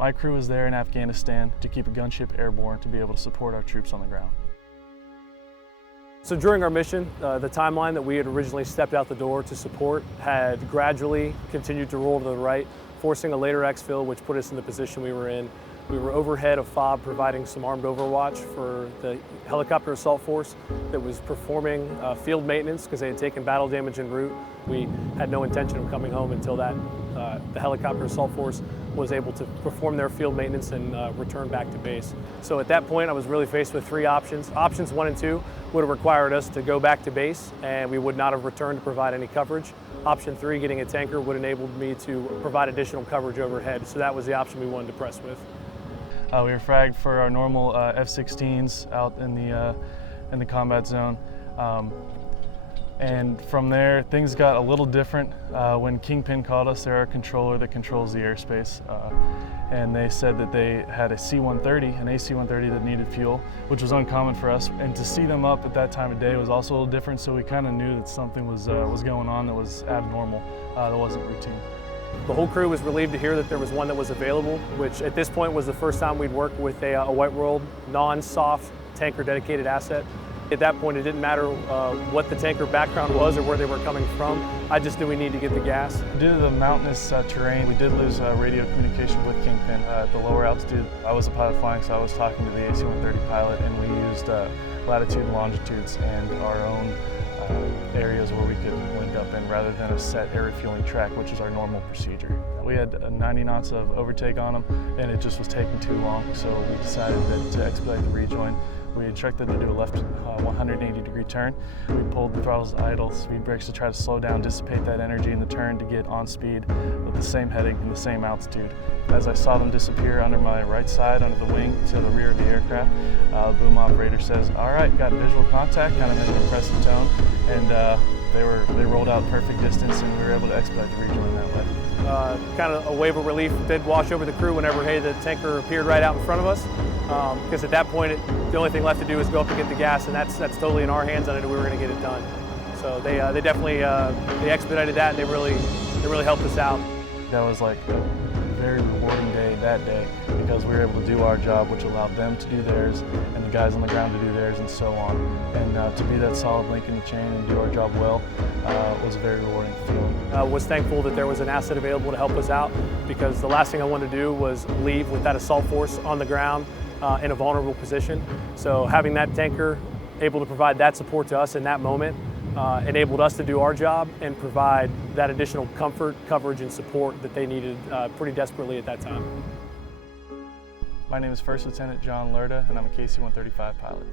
My crew was there in Afghanistan to keep a gunship airborne to be able to support our troops on the ground. So during our mission, the timeline that we had originally stepped out the door to support had gradually continued to roll to the right, forcing a later exfil, which put us in the position we were in. We were overhead of FOB providing some armed overwatch for the helicopter assault force that was performing field maintenance because they had taken battle damage en route. We had no intention of coming home until the helicopter assault force was able to perform their field maintenance and return back to base. So at that point I was really faced with three options. Options 1 and 2 would have required us to go back to base and we would not have returned to provide any coverage. Option 3, getting a tanker, would enable me to provide additional coverage overhead. So that was the option we wanted to press with. We were fragged for our normal F-16s out in the combat zone. And from there, things got a little different. When Kingpin called us, they're our controller that controls the airspace. And they said that they had a C-130, an AC-130 that needed fuel, which was uncommon for us. And to see them up at that time of day was also a little different, so we kind of knew that something was going on that was abnormal, that wasn't routine. The whole crew was relieved to hear that there was one that was available, which at this point was the first time we'd worked with a White World non-soft tanker dedicated asset. At that point, it didn't matter what the tanker background was or where they were coming from. I just knew we needed to get the gas. Due to the mountainous terrain, we did lose radio communication with Kingpin. At the lower altitude, I was a pilot flying, so I was talking to the AC-130 pilot, and we used latitude and longitudes and our own areas where we could link up in rather than a set air refueling track, which is our normal procedure. We had 90 knots of overtake on them, and it just was taking too long, so we decided that to expedite the rejoin, we instructed them to do a left 180-degree turn. We pulled the throttles idle, speed brakes to try to slow down, dissipate that energy in the turn to get on speed with the same heading and the same altitude. As I saw them disappear under my right side, under the wing to the rear of the aircraft, the boom operator says, "All right, got visual contact," kind of in an impressive tone, and they rolled out perfect distance, and we were able to expedite the rejoin that way. Kind of a wave of relief did wash over the crew whenever the tanker appeared right out in front of us, because at that point the only thing left to do is go up and get the gas, and that's totally in our hands. I knew we were going to get it done. So they definitely they expedited that, and they really helped us out. That was like a very rewarding day that day, because we were able to do our job, which allowed them to do theirs and the guys on the ground to do theirs, and so on. And to be that solid link in the chain and do our job well was a very rewarding feeling. I was thankful that there was an asset available to help us out, because the last thing I wanted to do was leave with that assault force on the ground in a vulnerable position. So having that tanker able to provide that support to us in that moment enabled us to do our job and provide that additional comfort, coverage, and support that they needed pretty desperately at that time. My name is First Lieutenant John Lerda, and I'm a KC-135 pilot.